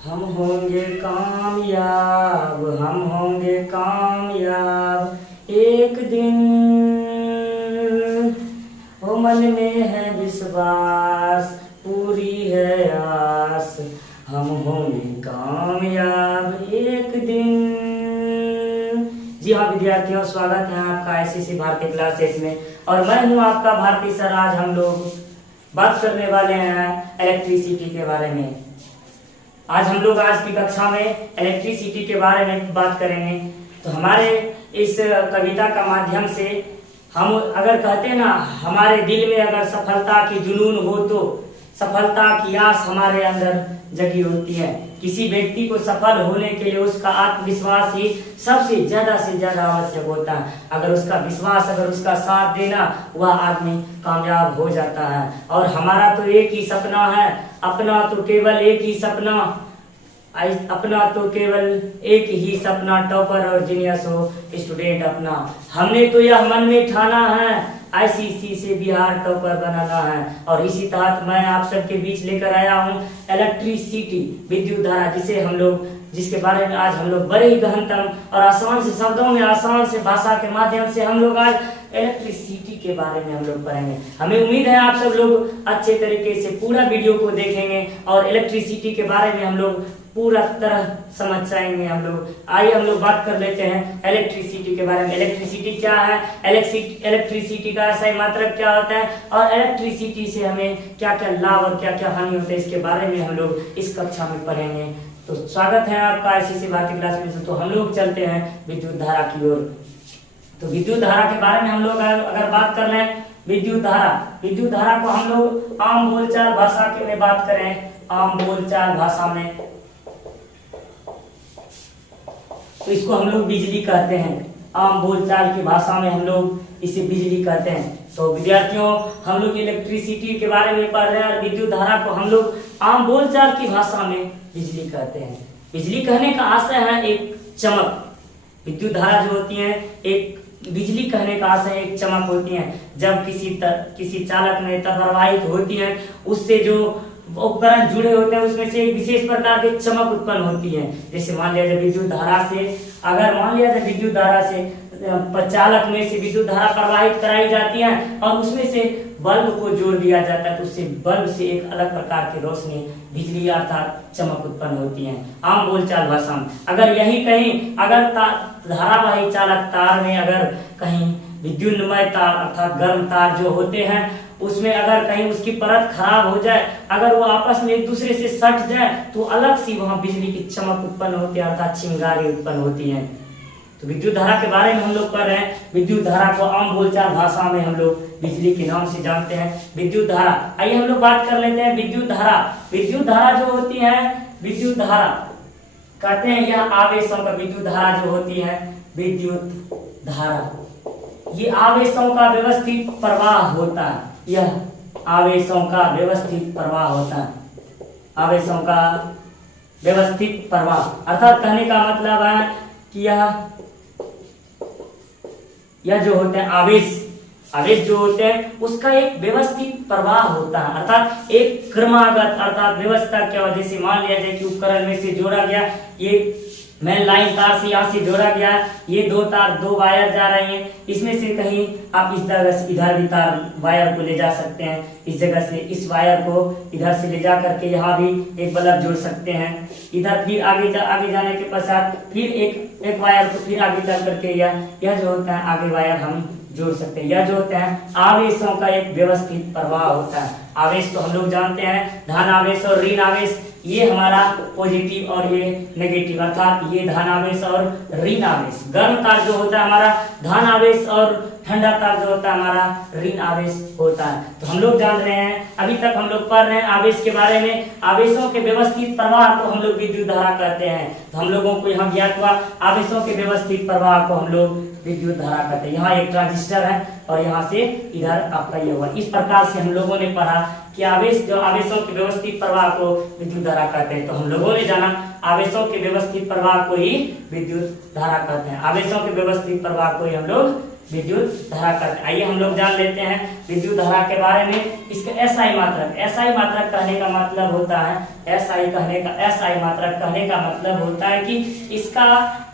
हम होंगे कामयाब, हम होंगे कामयाब एक दिन। ओ मन में है विश्वास, पूरी है आस, हम होंगे कामयाब एक दिन। जी हाँ विद्यार्थियों, स्वागत है आपका आईसीएसई भारती क्लासेस में। और मैं हूँ आपका भारती सर। आज हम लोग बात करने वाले हैं इलेक्ट्रिसिटी के बारे में। आज हम लोग आज की कक्षा में इलेक्ट्रिसिटी के बारे में बात करेंगे। तो हमारे इस कविता का माध्यम से हम अगर कहते हैं ना, हमारे दिल में अगर सफलता की जुनून हो तो सफलता की आस हमारे अंदर जगी होती है। किसी व्यक्ति को सफल होने के लिए उसका आत्मविश्वास ही सबसे ज्यादा आवश्यक होता है। अगर उसका विश्वास, अगर उसका साथ देना, वह आदमी कामयाब हो जाता है। और हमारा तो एक ही सपना है, अपना तो केवल एक ही सपना, अपना तो केवल एक ही सपना, टॉपर और जीनियस हो स्टूडेंट अपना। हमने तो यह मन में ठाना है, आईसीएसई से बिहार टॉपर बनाना है। और इसी तहत मैं आप सबके बीच लेकर आया हूँ इलेक्ट्रिसिटी, विद्युत धारा, जिसके बारे में आज हम लोग बड़े ही गहनतम और आसान से शब्दों में, आसान से भाषा के माध्यम से हम लोग आज इलेक्ट्रिसिटी के बारे में हम लोग पढ़ेंगे। हमें उम्मीद है आप सब लोग अच्छे तरीके से पूरा वीडियो को देखेंगे और इलेक्ट्रिसिटी के बारे में हम लोग पूरा तरह समझ जाएंगे। हम लोग आइए हम लोग बात कर लेते हैं इलेक्ट्रिसिटी के बारे में। इलेक्ट्रिसिटी क्या है, इलेक्ट्रिसिटी का सही मात्रक क्या होता है, और इलेक्ट्रिसिटी से हमें क्या क्या लाभ और क्या क्या हानि होता है, इसके बारे में हम लोग इस कक्षा में पढ़ेंगे। तो स्वागत है आपका आईसीएसई भारती क्लास में। तो हम लोग चलते हैं विद्युत धारा की ओर। तो विद्युत धारा के बारे में हम लोग अगर बात कर रहे हैं, विद्युत धारा को हम लोग आम बोलचाल भाषा के में बात करें, आम बोलचाल भाषा में, तो इसको हम लोग बिजली कहते हैं। आम बोलचाल की भाषा में हम लोग इसे बिजली कहते हैं। तो विद्यार्थियों, हम लोग इलेक्ट्रिसिटी के बारे में पढ़ रहे हैं और विद्युत धारा को हम लोग आम बोलचाल की भाषा में बिजली कहते हैं। बिजली कहने का आशय है एक चमक। विद्युत धारा जो होती है, एक बिजली कहने का आशय एक चमक होती है। जब किसी चालक में प्रवाहित होती है, उससे जो उपकरण जुड़े होते हैं उसमें से एक विशेष प्रकार की चमक उत्पन्न होती है। जैसे मान लिया जाए विद्युत धारा से विद्युत धारा से चालक में से विद्युत धारा प्रवाहित कराई जाती है और उसमें से बल्ब को जोड़ दिया जाता है, तो उससे बल्ब से एक अलग प्रकार की रोशनी, बिजली अर्थात चमक उत्पन्न होती है आम बोलचाल भाषा में। अगर यही कहीं अगर धारावाही चालक तार में अगर कहीं विद्युन्मय तार अर्थात गर्म तार जो होते हैं, उसमें अगर कहीं उसकी परत खराब हो जाए, अगर वो आपस में एक दूसरे से सट जाए, तो अलग सी वहां बिजली की चमक उत्पन्न होती है अर्थात चिंगारी उत्पन्न होती है। तो विद्युत धारा के बारे में हम लोग पढ़ रहे हैं। विद्युत धारा को आम बोलचाल भाषा में हम लोग बिजली के नाम से जानते हैं। विद्युत धारा, आइए हम लोग बात कर लेते हैं विद्युत धारा। विद्युत धारा जो होती है, विद्युत धारा कहते हैं यह आवेशों का, विद्युत धारा जो होती है, विद्युत धारा ये आवेशों का व्यवस्थित प्रवाह होता है। यह आवेशों का व्यवस्थित प्रवाह होता है, आवेशों का व्यवस्थित प्रवाह अर्थात कहने का मतलब है कि यह जो होते हैं आवेश जो होते हैं उसका एक व्यवस्थित प्रवाह होता है अर्थात एक क्रमागत अर्थात व्यवस्था क्या वजह से मान लिया जाए कि उपकरण में से जोड़ा गया, ये मेन लाइन तार से यहाँ से जोड़ा गया, ये दो वायर जा रहे हैं, इसमें से कहीं आप इस जगह से इधर भी तार वायर को ले जा सकते हैं, इस जगह से इस वायर को इधर से ले जा करके यहाँ भी एक बल्ब जोड़ सकते हैं, इधर फिर आगे जाने के पश्चात फिर एक वायर को फिर आगे चल करके यह जो होता है आगे वायर हम जोड़ सकते हैं। यह जो होता है आवेशों का एक व्यवस्थित प्रवाह होता है। आवेश तो हम लोग जानते हैं धन आवेश और ऋण आवेश, ये हमारा पॉजिटिव और ये नेगेटिव अर्थात ये धन आवेश और ऋण आवेश। गर्म तार जो होता है हमारा धन आवेश और ठंडा तार जो होता है हमारा ऋण आवेश होता है। तो हम लोग जान रहे हैं, अभी तक हम लोग पढ़ रहे हैं आवेश के बारे में। आवेशों के व्यवस्थित प्रवाह को हम लोग विद्युत धारा कहते हैं। तो हम लोगों को यहाँ ज्ञात हुआ आवेशों के व्यवस्थित प्रवाह को हम लोग विद्युत धारा कहते हैं। यहाँ एक ट्रांजिस्टर है और यहाँ से इधर आपका ये हुआ। इस प्रकार से हम लोगों ने पढ़ा कि आवेशों के व्यवस्थित प्रवाह को विद्युत धारा कहते हैं। तो हम लोगों ने जाना आवेशों के व्यवस्थित प्रवाह को ही विद्युत धारा कहते हैं। आवेशों के व्यवस्थित प्रवाह को ही हम लोग विद्युत धारा कहते हैं। आइए हम लोग जान लेते हैं विद्युत धारा के बारे में। इसका एसआई मात्रक, एसआई मात्रक कहने का मतलब होता है, एसआई मात्रक कहने का मतलब होता है कि इसका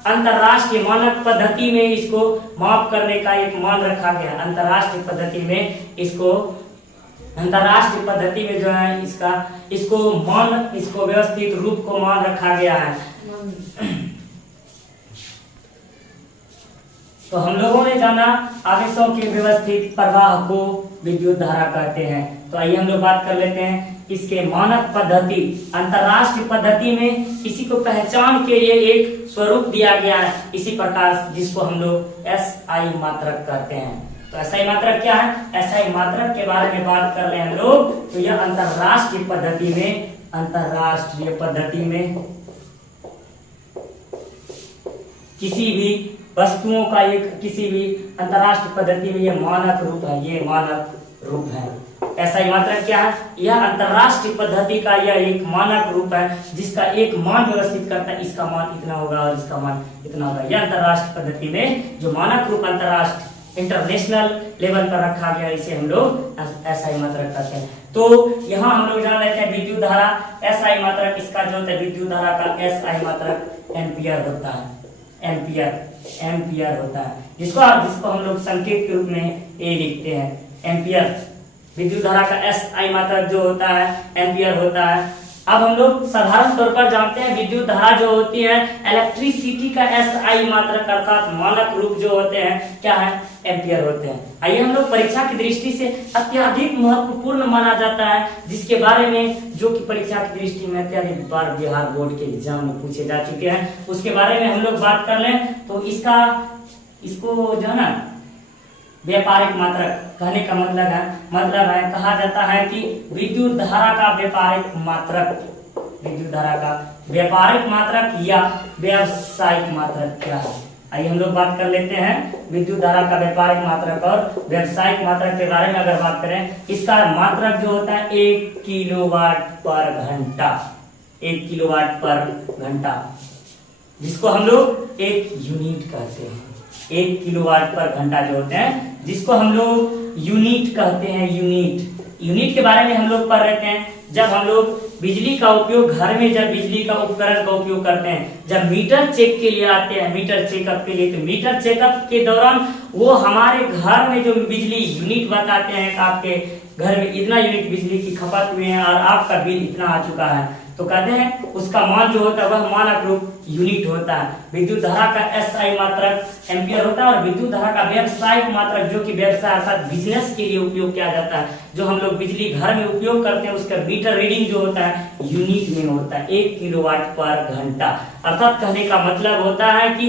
अंतरराष्ट्रीय मानक पद्धति में इसको माप करने का एक मान रखा गया। अंतरराष्ट्रीय पद्धति में जो है इसको व्यवस्थित रूप को मान रखा गया है। तो हम लोगों ने जाना आवेशों के व्यवस्थित प्रवाह को विद्युत धारा कहते हैं। तो आइए हम लोग बात कर लेते हैं इसके मानक पद्धति। अंतरराष्ट्रीय पद्धति में इसी को पहचान के लिए एक स्वरूप दिया गया है इसी प्रकार, जिसको हम लोग एसआई मात्रक कहते हैं। तो एसआई मात्रक क्या है? एसआई मात्रक के बारे में बात कर रहे हैं हम लोग। तो यह अंतरराष्ट्रीय पद्धति में किसी भी वस्तुओं का किसी भी अंतरराष्ट्रीय पद्धति में यह मानक रूप है। एसआई मात्रक क्या है? यह अंतरराष्ट्रीय पद्धति का यह एक मानक रूप है जिसका एक मान व्यवस्थित करता है, इसका मान इतना होगा और इसका मान इतना होगा। यह अंतरराष्ट्रीय पद्धति में जो मानक रूप अंतरराष्ट्रीय इंटरनेशनल लेवल पर रखा गया, इसे हम लोग एसआई मात्रक कहते हैं। तो यहाँ हम लोग जान लेते हैं विद्युत धारा एसआई मात्रक, इसका जो होता है विद्युत धारा का एसआई मात्रक एम्पियर होता है। एम्पियर होता है, जिसको हम लोग संकेत के रूप में ए लिखते हैं। एम्पियर विद्युत धारा का एसआई मात्रक जो होता है एम्पियर होता है। अब हम लोग साधारण तौर पर जानते हैं विद्युत धारा जो होती है इलेक्ट्रिसिटी का एसआई मात्रक अर्थात मानक रूप जो होते हैं क्या है? एम्पियर होते हैं। आइए हम लोग परीक्षा की दृष्टि से अत्यधिक महत्वपूर्ण माना जाता है, जिसके बारे में जो कि परीक्षा की दृष्टि में अत्यधिक बार बिहार बोर्ड के एग्जाम में पूछे जा चुके हैं, उसके बारे में हम लोग बात कर लें तो इसको जो है ना व्यापारिक मात्रक कहने का मतलब है कहा जाता है कि विद्युत धारा का व्यापारिक मात्रक या व्यावसायिक मात्रक क्या है? आइए हम लोग बात कर लेते हैं विद्युत धारा का व्यापारिक मात्रक और व्यावसायिक मात्रक के बारे में। अगर बात करें, इसका मात्रक जो होता है 1 किलोवाट पर घंटा, जिसको हम लोग एक यूनिट कहते हैं। 1 किलोवाट पर घंटा जो होते हैं जिसको हम लोग यूनिट कहते हैं। यूनिट के बारे में हम लोग पढ़ रहे हैं। जब हम लोग बिजली का उपयोग घर में जब बिजली का उपकरण का उपयोग करते हैं, जब मीटर चेक के लिए आते हैं, मीटर चेकअप के लिए, तो मीटर चेकअप के दौरान वो हमारे घर में जो बिजली यूनिट बताते हैं कि आपके घर में इतना यूनिट बिजली की खपत हुई है और आपका बिल इतना आ चुका है, तो कहते हैं उसका मान जो होता है वह मानक रूप यूनिट होता है। विद्युत धारा का एसआई मात्रक एम्पियर होता है और विद्युत धारा का व्यावसायिक मात्रक जो कि व्यवसाय अर्थात बिजनेस के लिए उपयोग किया जाता है, जो हम लोग बिजली घर में उपयोग करते हैं, उसका मीटर रीडिंग जो होता है यूनिट में होता है, 1 किलोवाट पर घंटा। अर्थात कहने का मतलब होता है कि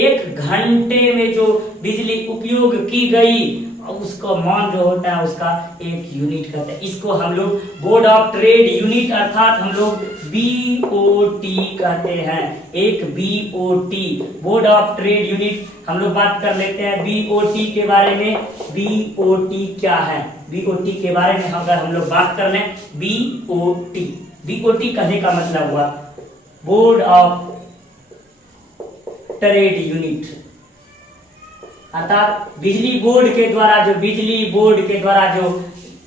1 घंटे में जो बिजली उपयोग की गई उसका मान जो होता है उसका 1 यूनिट कहते हैं। इसको हम लोग बोर्ड ऑफ ट्रेड यूनिट अर्थात हम लोग बीओटी कहते हैं। एक BOT board of trade unit हम लोग बात कर लेते हैं बीओटी के बारे में। बीओटी क्या है? बीओटी के बारे में अगर हम लोग बात कर लें, बीओटी कहने का मतलब हुआ बोर्ड ऑफ ट्रेड यूनिट, अर्थात बिजली बोर्ड के द्वारा जो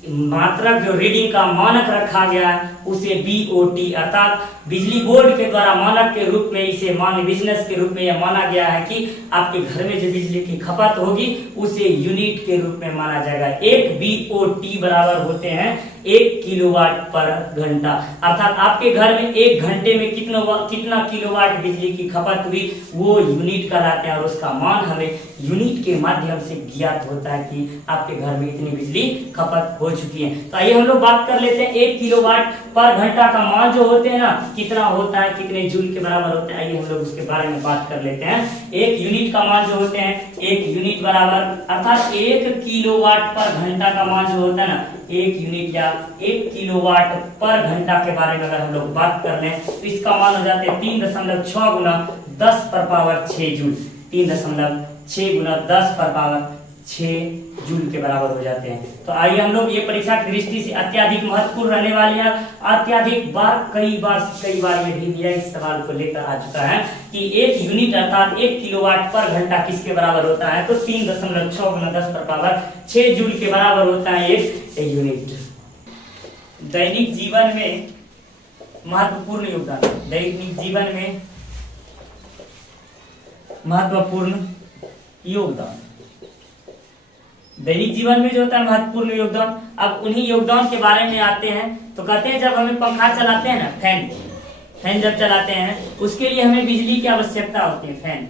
मात्रक जो रीडिंग का मानक रखा गया है उसे बीओटी अर्थात बिजली बोर्ड के द्वारा मानक के रूप में इसे बिजनेस के रूप में यह माना गया है कि आपके घर में जो बिजली की खपत होगी उसे यूनिट के रूप में माना जाएगा। एक बीओटी बराबर होते हैं 1 किलोवाट पर घंटा, अर्थात आपके घर में 1 घंटे में कितना किलोवाट बिजली की खपत हुई वो यूनिट कहलाते हैं और उसका मान हमें यूनिट के माध्यम से ज्ञात होता है कि आपके घर में इतनी बिजली खपत हो चुकी है। तो आइए हम लोग बात कर लेते हैं 1 किलोवाट पर घंटा का मान जो होते हैं ना कितना होता है, कितने जूल के बराबर होते हैं, आइए हम लोग उसके बारे में बात कर लेते हैं। 1 यूनिट का मान जो होते हैं 1 यूनिट बराबर अर्थात 1 किलोवाट पर घंटा का मान जो होता है ना 1 यूनिट या 1 किलोवाट पर घंटा के बारे में अगर हम लोग बात कर लें तो इसका मान हो जाते हैं 3.6 गुना 10 पर पावर 6 जूल। 3.6 गुना 10 पर पावर 6 जूल के बराबर हो जाते हैं। तो आइए हम लोग, ये परीक्षा की दृष्टि से अत्यधिक महत्वपूर्ण रहने वाले हैं। अत्यधिक बार, कई बार ये भी दिया इस सवाल को लेकर आ चुका है कि 1 यूनिट अर्थात 1 किलोवाट पर घंटा किसके बराबर होता है? तो 3.6 × 10⁻6 जूल के बराबर होता है एक यूनिट। दैनिक जीवन में महत्वपूर्ण योगदान, दैनिक जीवन में महत्वपूर्ण योगदान, दैनिक जीवन में जो होता है महत्वपूर्ण योगदान। अब उन्हीं योगदान के बारे में आते हैं। तो कहते हैं जब हमें पंखा चलाते हैं ना, फैन जब चलाते हैं उसके लिए हमें बिजली की आवश्यकता होती है। फैन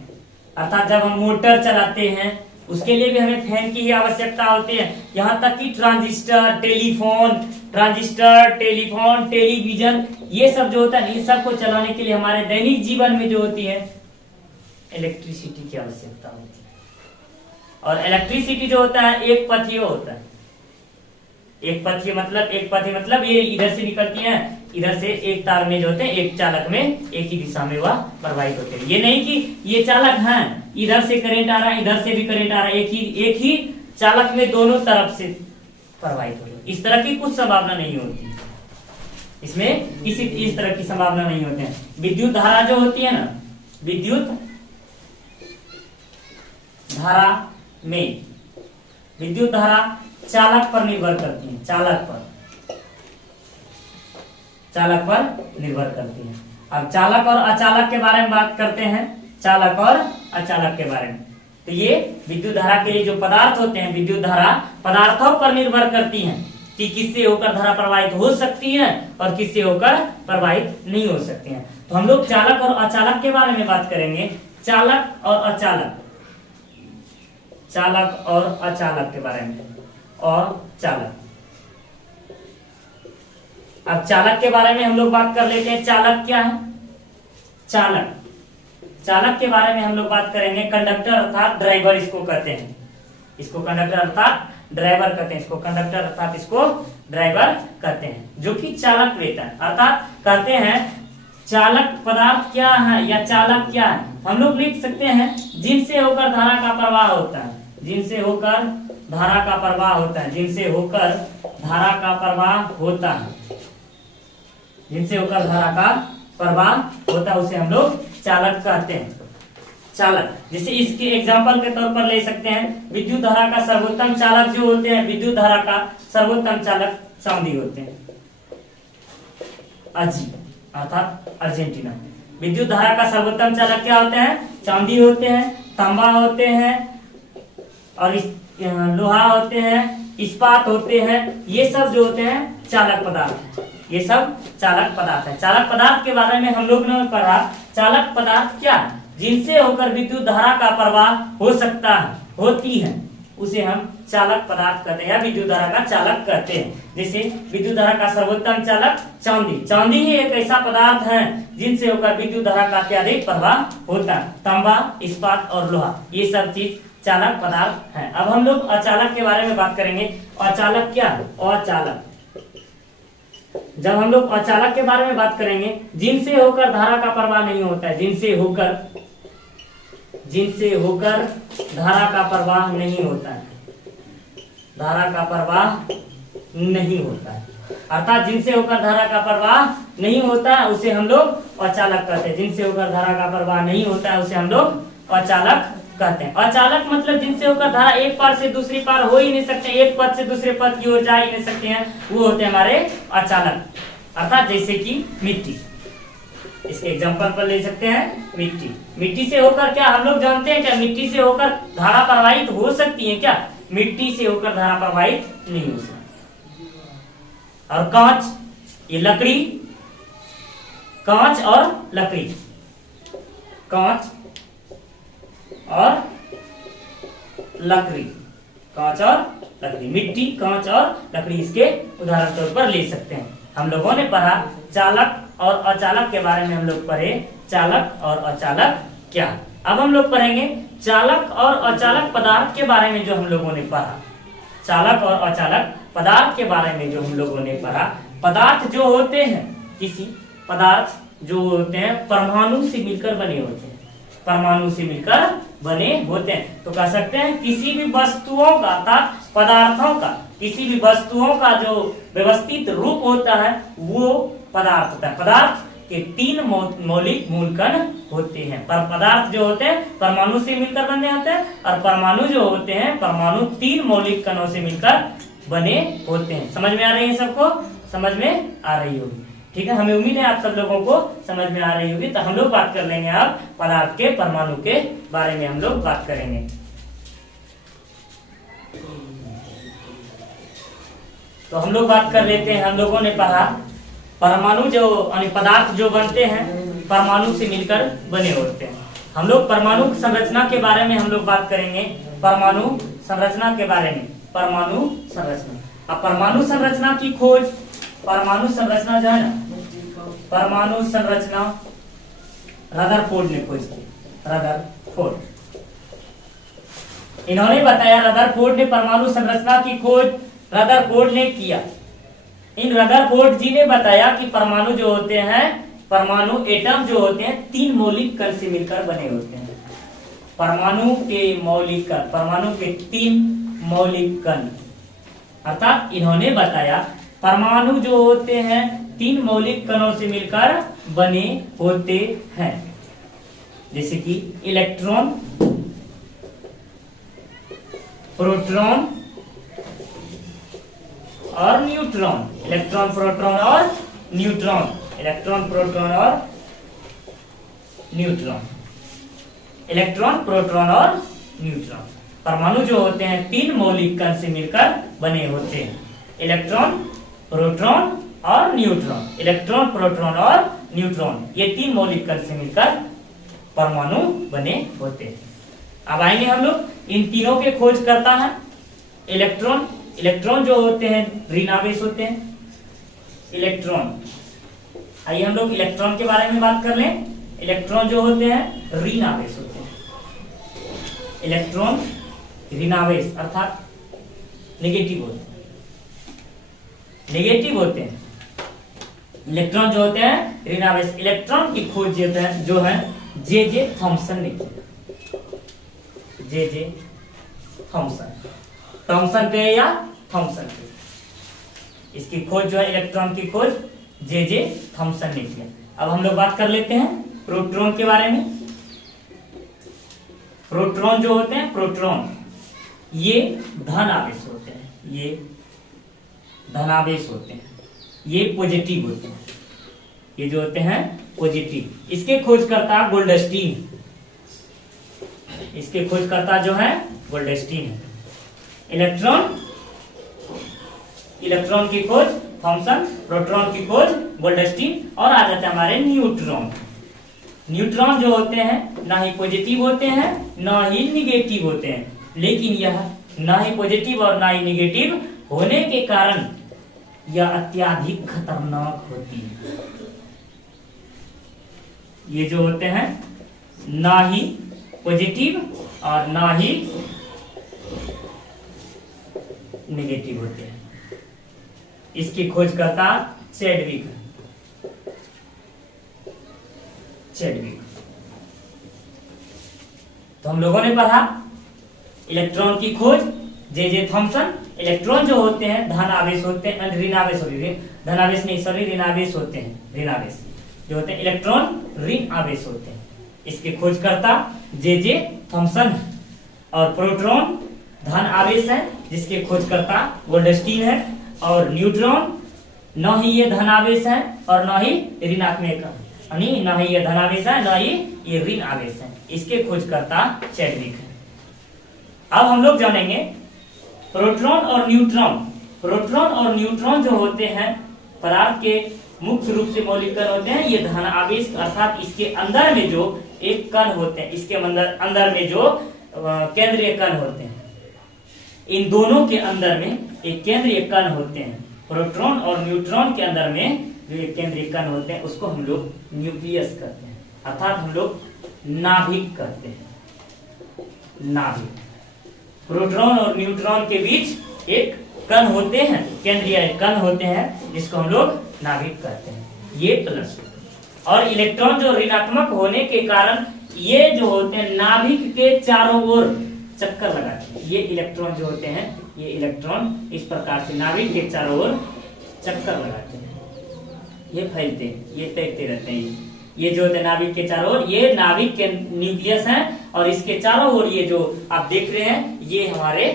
अर्थात जब हम मोटर चलाते हैं उसके लिए भी हमें फैन की ही आवश्यकता होती है। यहाँ तक कि ट्रांजिस्टर, टेलीफोन, टेलीविजन, ये सब जो होता है, ये सब को चलाने के लिए हमारे दैनिक जीवन में जो होती है इलेक्ट्रिसिटी की आवश्यकता होती है। और इलेक्ट्रिसिटी जो होता है एक पथीय होता है। एक पथीय मतलब ये इधर से निकलती है, इधर से एक तार में जो होते हैं, एक चालक में एक ही दिशा में वह प्रवाहित होते हैं। ये नहीं कि ये चालक है, इधर से करंट आ रहा है, इधर से भी करंट आ रहा है, एक ही चालक में दोनों तरफ से प्रवाहित हो रही है। इस तरह की कुछ संभावना नहीं होती, इसमें किसी इस तरह की संभावना नहीं होती है। विद्युत धारा जो होती है ना, विद्युत धारा में, विद्युत धारा चालक पर निर्भर करती है, चालक पर निर्भर करती है। अब चालक और अचालक के बारे में बात करते हैं, चालक और अचालक के बारे में। तो ये विद्युत धारा के लिए जो पदार्थ होते हैं, विद्युत धारा पदार्थों पर निर्भर करती हैं कि किससे होकर धारा प्रवाहित हो सकती है और किससे होकर प्रवाहित नहीं हो सकती है। तो हम लोग चालक और अचालक के बारे में बात करेंगे। चालक और अचालक, चालक और अचालक के बारे में। और चालक, अब चालक के बारे में हम लोग बात कर लेते हैं। चालक क्या है? चालक के बारे में हम लोग बात करेंगे। कंडक्टर अर्थात ड्राइवर इसको कहते हैं, इसको कंडक्टर अर्थात ड्राइवर कहते हैं, इसको कंडक्टर अर्थात इसको ड्राइवर कहते हैं, जो कि चालक रहता है। अर्थात कहते हैं चालक पदार्थ क्या है या चालक क्या है? हम लोग लिख सकते हैं जिनसे होकर धारा का प्रवाह होता है, जिनसे होकर धारा का प्रवाह होता है, जिनसे होकर धारा का प्रवाह होता है, जिनसे होकर धारा का प्रवाह होता है, उसे हम लोग चालक कहते हैं। चालक, जैसे इसके एग्जांपल के तौर पर ले सकते हैं, विद्युत धारा का सर्वोत्तम चालक जो होते हैं, विद्युत धारा का सर्वोत्तम चालक चांदी होते हैं। अजी अर्थात अर्जेंटीना। विद्युत धारा का सर्वोत्तम चालक क्या होते हैं? चांदी होते हैं, तांबा होते हैं और लोहा होते हैं, इस्पात होते हैं। ये सब जो होते हैं चालक पदार्थ, ये सब चालक पदार्थ है। चालक पदार्थ के बारे में हम लोग ने पढ़ा। चालक पदार्थ क्या है? जिनसे होकर विद्युत धारा का प्रवाह हो सकता है, होती है, उसे हम चालक पदार्थ कहते हैं या विद्युत धारा का चालक कहते हैं। जैसे विद्युत धारा का सर्वोत्तम चालक चांदी, चांदी ही एक ऐसा पदार्थ है जिनसे होकर विद्युत धारा का अत्यधिक प्रवाह होता है। तांबा, इस्पात और लोहा, ये सब चीज चालक पदार्थ है। अब हम लोग अचालक के बारे में बात करेंगे। अचालक क्या है? अचालक, जब हम लोग अचालक के बारे में बात करेंगे, जिनसे होकर धारा का प्रवाह नहीं होता है, जिनसे होकर धारा का प्रवाह नहीं होता है, धारा का प्रवाह नहीं होता है, अर्थात जिनसे होकर धारा का प्रवाह नहीं होता है उसे हम लोग अचालक कहते हैं। जिनसे होकर धारा का प्रवाह नहीं होता है उसे हम लोग अचालक कहते हैं। अचालक मतलब जिनसे होकर धारा एक पार से दूसरी पार हो ही नहीं सकते, एक पद से दूसरे पद की ओर जा ही नहीं सकते हैं, वो होते हैं हमारे अचालक। अर्थात जैसे कि मिट्टी, इसके एग्जांपल पर ले सकते हैं मिट्टी। मिट्टी से होकर क्या हम लोग जानते हैं क्या? मिट्टी से होकर धारा प्रवाहित हो सकती है क्या? मिट्टी से होकर धारा प्रवाहित नहीं हो सकती। और कांच, ये लकड़ी, कांच और लकड़ी, कांच और लकड़ी, कांच और लकड़ी, मिट्टी, कांच और लकड़ी, इसके उदाहरण तौर पर ले सकते हैं। हम लोगों ने पढ़ा चालक और अचालक के बारे में, हम लोग पढ़े चालक और अचालक क्या। अब हम लोग पढ़ेंगे चालक और अचालक पदार्थ के बारे में जो हम लोगों ने पढ़ा। चालक और अचालक पदार्थ के बारे में जो हम लोगों ने पढ़ा। पदार्थ जो होते हैं, किसी पदार्थ जो होते हैं परमाणु से मिलकर बने होते हैं, परमाणु से मिलकर बने होते हैं। तो कह सकते हैं किसी भी वस्तुओं का अर्थात पदार्थों का, किसी भी वस्तुओं का जो व्यवस्थित रूप होता है वो पदार्थ होता है। पदार्थ के 3 मौलिक मूल कण होते हैं। पर पदार्थ जो होते हैं परमाणु से मिलकर बने होते हैं, और परमाणु जो होते हैं परमाणु 3 मौलिक कणों से मिलकर बने होते हैं। समझ में आ रही है सबको? समझ में आ रही होगी, ठीक है। हमें उम्मीद है आप सब लोगों को समझ में आ रही होगी। तो हम लोग बात कर लेंगे अब पदार्थ के परमाणु के बारे में हम लोग बात करेंगे। तो हम लोग बात कर लेते हैं। हम लोगों ने पढ़ा परमाणु जो पदार्थ जो बनते हैं परमाणु से मिलकर बने होते हैं। हम लोग परमाणु संरचना के बारे में हम लोग बात करेंगे। परमाणु संरचना के बारे में, परमाणु संरचना। अब परमाणु संरचना की खोज, परमाणु संरचना जो है ना, परमाणु संरचना रदरफोर्ड ने खोज की। रदरफोर्ड, इन्होंने बताया, रदरफोर्ड ने परमाणु संरचना की खोज रदरफोर्ड ने किया। इन रदरफोर्ड जी ने बताया कि परमाणु जो होते हैं, परमाणु एटम जो होते हैं 3 मौलिक कण से मिलकर बने होते हैं। परमाणु के मौलिक कण, परमाणु के 3 मौलिक कण, अर्थात इन्होंने बताया परमाणु जो होते हैं 3 मौलिक कणों से मिलकर बने होते हैं। जैसे कि इलेक्ट्रॉन, प्रोटॉन और न्यूट्रॉन। इलेक्ट्रॉन, प्रोटॉन और न्यूट्रॉन, इलेक्ट्रॉन, प्रोटॉन और न्यूट्रॉन, इलेक्ट्रॉन, प्रोटॉन और न्यूट्रॉन। परमाणु जो होते हैं 3 मौलिक कण से मिलकर बने होते हैं। इलेक्ट्रॉन, प्रोटॉन और न्यूट्रॉन, इलेक्ट्रॉन, प्रोटॉन और न्यूट्रॉन, ये 3 मौलिक कण से मिलकर परमाणु बने होते हैं। अब आएंगे हम लोग इन तीनों के खोज करता है। इलेक्ट्रॉन, इलेक्ट्रॉन जो होते हैं ऋण आवेश होते हैं। इलेक्ट्रॉन, आइए हम लोग इलेक्ट्रॉन के बारे में बात कर लें। इलेक्ट्रॉन जो होते हैं ऋण आवेश होते हैं। इलेक्ट्रॉन ऋण आवेश अर्थात नेगेटिव होते हैं, नेगेटिव होते हैं। इलेक्ट्रॉन जो होते हैं ऋण आवेश। इलेक्ट्रॉन की खोज जो है जे थॉमसन ने की। जे थॉमसन, थॉमसन पे या थॉमसन पे, इसकी खोज जो है इलेक्ट्रॉन की खोज जे थॉमसन ने किया। अब हम लोग बात कर लेते हैं प्रोटॉन के बारे में। प्रोटॉन जो होते हैं, प्रोटॉन ये धन आवेश होते हैं, ये धनावेश होते हैं, ये पॉजिटिव होते हैं, ये जो होते हैं पॉजिटिव। इसके खोजकर्ता गोल्डस्टीन, इसके खोजकर्ता जो है गोल्डस्टीन है। इलेक्ट्रॉन, इलेक्ट्रॉन की खोज थॉमसन, प्रोटॉन की खोज गोल्डस्टीन, और आ जाते हैं हमारे न्यूट्रॉन। न्यूट्रॉन जो होते हैं ना ही पॉजिटिव होते हैं ना ही निगेटिव होते हैं, लेकिन यह ना ही पॉजिटिव और ना ही निगेटिव होने के कारण यह अत्यधिक खतरनाक होती है। ये जो होते हैं ना ही पॉजिटिव और ना ही नेगेटिव होते हैं। इसकी खोजकर्ता चैडविक, चैडविक। तो हम लोगों ने पढ़ा इलेक्ट्रॉन की खोज जे थॉमसन। इलेक्ट्रॉन जो होते हैं धन आवेश होते हैं, ऋण आवेश होते हैं, धन आवेश नहीं सॉरी ऋण आवेश होते हैं, ऋण आवेश जो होते हैं इलेक्ट्रॉन ऋण आवेश होते हैं। इसके खोजकर्ता जे थॉमसन। और प्रोटॉन धन आवेश है जिसके खोजकर्ता गोल्डस्टीन है। और न्यूट्रॉन न ही ये धन आवेश है और न ही ऋणात्मक, न ही ये धन आवेश है न ही ये ऋण आवेश है, इसके खोजकर्ता चैडविक है। अब हम लोग जानेंगे प्रोटॉन और न्यूट्रॉन। प्रोटॉन और न्यूट्रॉन जो होते हैं पदार्थ के मुख्य रूप से मौलिक कण होते हैं। ये धन आवेश अर्थात इसके अंदर में जो एक कण होते हैं, इसके अंदर में जो केंद्रीय कण होते हैं, इन दोनों के अंदर में एक केंद्रीय कण होते हैं। प्रोटॉन और न्यूट्रॉन के अंदर में जो एक केंद्रीय कण होते हैं उसको हम लोग न्यूक्लियस कहते हैं, अर्थात हम लोग नाभिक कहते हैं, नाभिक। प्रोटॉन और न्यूट्रॉन के बीच एक कण होते हैं, केंद्रीय कण होते हैं जिसको हम लोग नाभिक कहते हैं। ये प्लस। और इलेक्ट्रॉन जो ऋणात्मक होने के कारण ये जो होते हैं नाभिक के चारों ओर चक्कर लगाते हैं। ये इलेक्ट्रॉन जो होते हैं, ये इलेक्ट्रॉन इस प्रकार से नाभिक के चारों ओर चक्कर लगाते हैं, ये फैलते हैं, ये तैरते रहते हैं। ये जो होते हैं नाभिक के चारों ओर, ये नाभिक के न्यूक्लियस हैं और इसके चारों ओर ये जो आप देख रहे हैं ये हमारे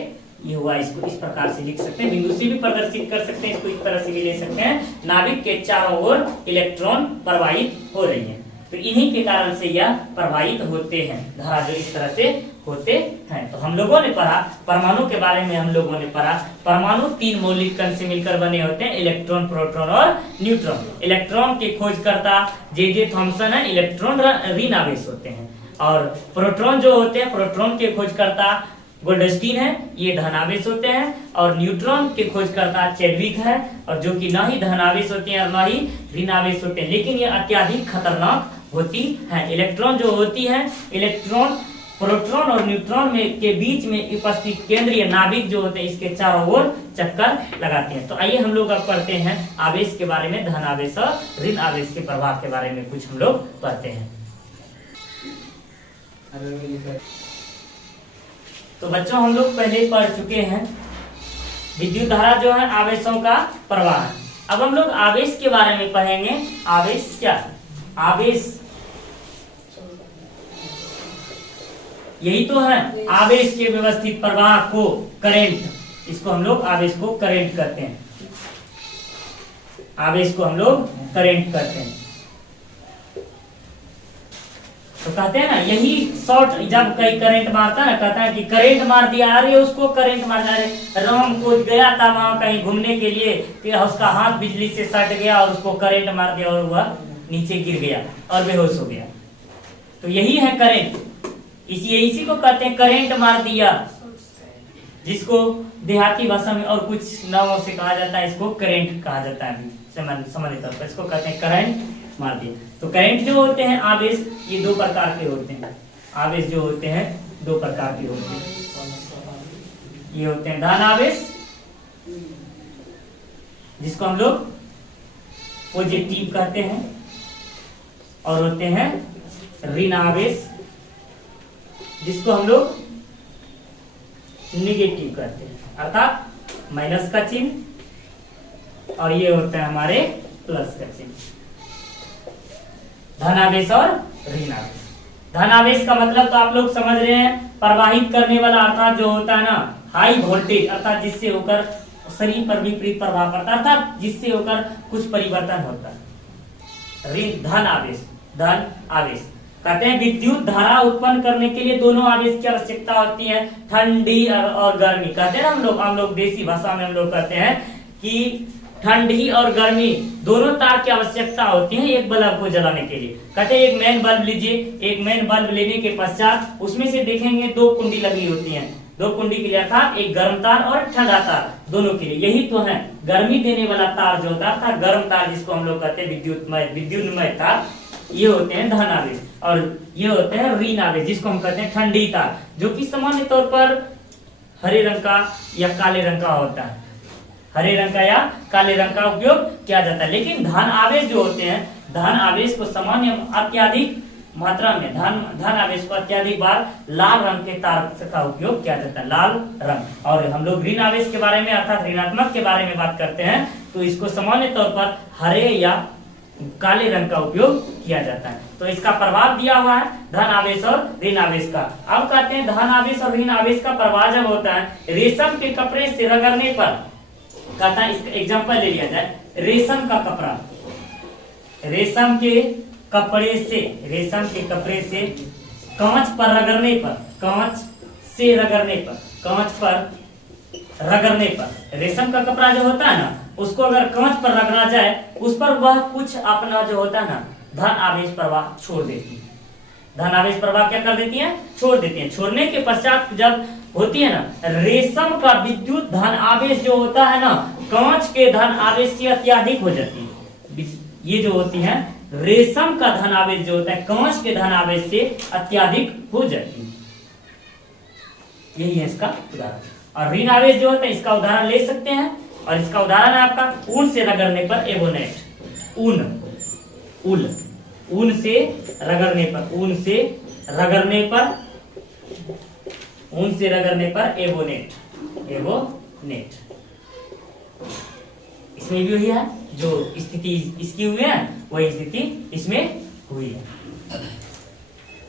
ये हुआ। इसको इस प्रकार से लिख सकते हैं, बिंदु से भी प्रदर्शित कर सकते हैं, इसको इस तरह से भी ले सकते हैं। नाभिक के चारों ओर इलेक्ट्रॉन प्रवाहित हो रही है, तो इन्हीं के कारण से यह प्रवाहित होते हैं, धारा जो इस तरह से होते हैं। तो हम लोगों ने पढ़ा परमाणु के बारे में, हम लोगों ने पढ़ा परमाणु 3 मौलिक कण से मिलकर बने होते हैं, इलेक्ट्रॉन, प्रोटॉन और न्यूट्रॉन। इलेक्ट्रॉन के खोजकर्ता जे थॉमसन है, इलेक्ट्रॉन ऋण आवेश होते हैं। और प्रोटॉन जो होते हैं, प्रोटॉन के खोजकर्ता गोल्डस्टीन है, ये धनावेश होते हैं। और न्यूट्रॉन के खोजकर्ता चैडविक है, और जो कि न ही धनावेश होते हैं और न ही ऋणावेश होते हैं, लेकिन ये अत्यधिक खतरनाक होती है। इलेक्ट्रॉन जो होती है, इलेक्ट्रॉन प्रोटॉन और न्यूट्रॉन में के बीच में उपस्थित केंद्रीय नाभिक जो होते हैं, इसके चारों ओर चक्कर लगाते हैं। तो आइए हम लोग अब पढ़ते हैं आवेश के बारे में, धन आवेश और ऋण आवेश के प्रभाव के बारे में कुछ हम लोग पढ़ते हैं। तो बच्चों हम लोग पहले पढ़ चुके हैं विद्युत धारा जो है आवेशों का प्रवाह। अब हम लोग आवेश के बारे में पढ़ेंगे। आवेश क्या है? आवेश यही तो है, आवेश के व्यवस्थित प्रवाह को करंट, इसको हम लोग आवेश को करंट कहते हैं। आवेश को हम लोग करंट कहते हैं। तो कहते हैं ना, यही शॉर्ट जब कहीं करंट मारता है ना, कहता है कि करंट मार दिया, अरे उसको करंट मार दिया। राम को गया था वहां कहीं घूमने के लिए, फिर उसका हाथ बिजली से सट गया और उसको करंट मार दिया और वह नीचे गिर गया और बेहोश हो गया। तो यही है करंट, इसी को कहते हैं करंट मार दिया, जिसको देहाती भाषा में और कुछ नामों से कहा जाता है, इसको करंट कहा जाता है। सामान्य तौर पर इसको कहते हैं करंट मार दिया। तो करंट जो होते हैं आवेश, ये 2 प्रकार के होते हैं। आवेश जो होते हैं 2 प्रकार के होते हैं। ये होते हैं धन आवेश, जिसको हम लोग पॉजिटिव कहते हैं, और होते हैं ऋण आवेश, जिसको हम लोग निगेटिव कहते हैं, अर्थात माइनस का चिन्ह, और ये होता है हमारे प्लस का चिन्ह। धनावेश और ऋणावेश। धनावेश का मतलब तो आप लोग समझ रहे हैं, प्रवाहित करने वाला, अर्थात जो होता है ना हाई वोल्टेज, अर्थात जिससे होकर शरीर पर विपरीत प्रभाव पड़ता है, अर्थात जिससे होकर कुछ परिवर्तन होता है। ऋण धन आवेश, धन आवेश कहते हैं विद्युत धारा उत्पन्न करने के लिए दोनों आवेश की आवश्यकता होती है, ठंडी और गर्मी। कहते हैं ना हम लोग देसी भाषा में हम लोग कहते हैं कि ठंडी और गर्मी दोनों तार की आवश्यकता होती है एक बल्ब को जलाने के लिए। कहते हैं एक मेन बल्ब लीजिए, एक मेन बल्ब लेने के पश्चात उसमें से देखेंगे 2 कुंडी लगी होती हैं, 2 कुंडी के लिए, अर्थात एक गर्म तार और ठंडा तार, दोनों के लिए। यही तो है गर्मी देने वाला तार जो होता है, गर्म तार जिसको हम लोग कहते हैं विद्युतमय तार, ये होते हैं धन आवेश। और ये होते हैं ऋण आवेश, जिसको हम कहते हैं ठंडी तार, जो कि सामान्य तौर पर हरे रंग का या काले रंग का होता है। हरे रंग का या काले रंग का उपयोग किया जाता है। लेकिन धन आवेश जो होते हैं, धन आवेश को सामान्य अत्यधिक मात्रा में, धन आवेश को अत्यधिक बार लाल रंग के तार का उपयोग किया जाता है, लाल रंग। और हम लोग ऋण आवेश के बारे में, अर्थात ऋणात्मक के बारे में बात करते हैं, तो इसको सामान्य तौर पर हरे या काले रंग का उपयोग किया जाता है। तो इसका प्रभाव दिया हुआ है धन आवेश और ऋण आवेश का। अब कहते हैं धन आवेश और ऋण आवेश का प्रभाव जब होता है रेशम के कपड़े से रगड़ने पर, कहता है इसका एग्जांपल ले लिया जाए, रेशम का कपड़ा, रेशम के कपड़े से कांच पर रगड़ने पर, कांच से रगड़ने पर, कांच पर रगड़ने पर, रेशम का कपड़ा जो होता है ना, उसको अगर कांच पर रगड़ा जाए, उस पर वह कुछ अपना जो होता है ना धन आवेश प्रवाह छोड़ देती है। धन आवेश प्रवाह क्या कर देती है? छोड़ देती है। छोड़ने के पश्चात जब होती है ना, रेशम का विद्युत धन आवेश जो होता है ना, कांच के धन आवेश से अत्यधिक हो जाती है। ये जो होती है रेशम का धन आवेश जो होता है, कांच के धन आवेश से अत्यधिक हो जाती है। यही है इसका उदाहरण। और ऋण आवेश जो होता है, इसका उदाहरण ले सकते हैं, और इसका उदाहरण है आपका ऊन से रगड़ने पर एबोनेट, ऊन, उल, ऊन से रगड़ने पर, ऊन से रगड़ने पर, ऊन से रगड़ने पर एबोनेट, एबोनेट। इसमें भी वही है, जो स्थिति इसकी हुई है वही स्थिति इसमें हुई है,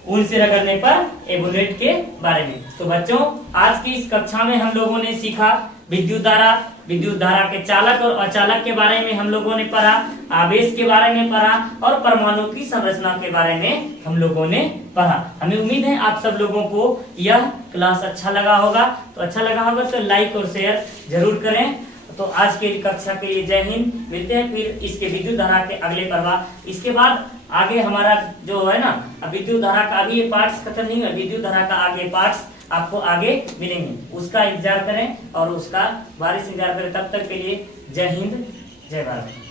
ऊन से रगड़ने पर एबोनेट के बारे में। तो बच्चों आज की इस कक्षा में हम लोगों ने सीखा विद्युत धारा, विद्युत धारा के चालक और अचालक के बारे में हम लोगों ने पढ़ा, आवेश के बारे में पढ़ा और परमाणु की संरचना के बारे में हम लोगों ने पढ़ा। हमें उम्मीद है आप सब लोगों को यह क्लास अच्छा लगा होगा। तो अच्छा लगा होगा तो लाइक और शेयर जरूर करें। तो आज के कक्षा के लिए जय हिंद। मिलते हैं फिर इसके विद्युत धारा के अगले प्रभाव। इसके बाद आगे हमारा जो है ना, विद्युत धारा का अभी ये पार्ट्स खत्म नहीं है, विद्युत धारा का आगे पार्ट्स आपको आगे मिलेंगे, उसका इंतजार करें और उसका बारिश इंतजार करें। तब तक के लिए जय हिंद, जय भारत।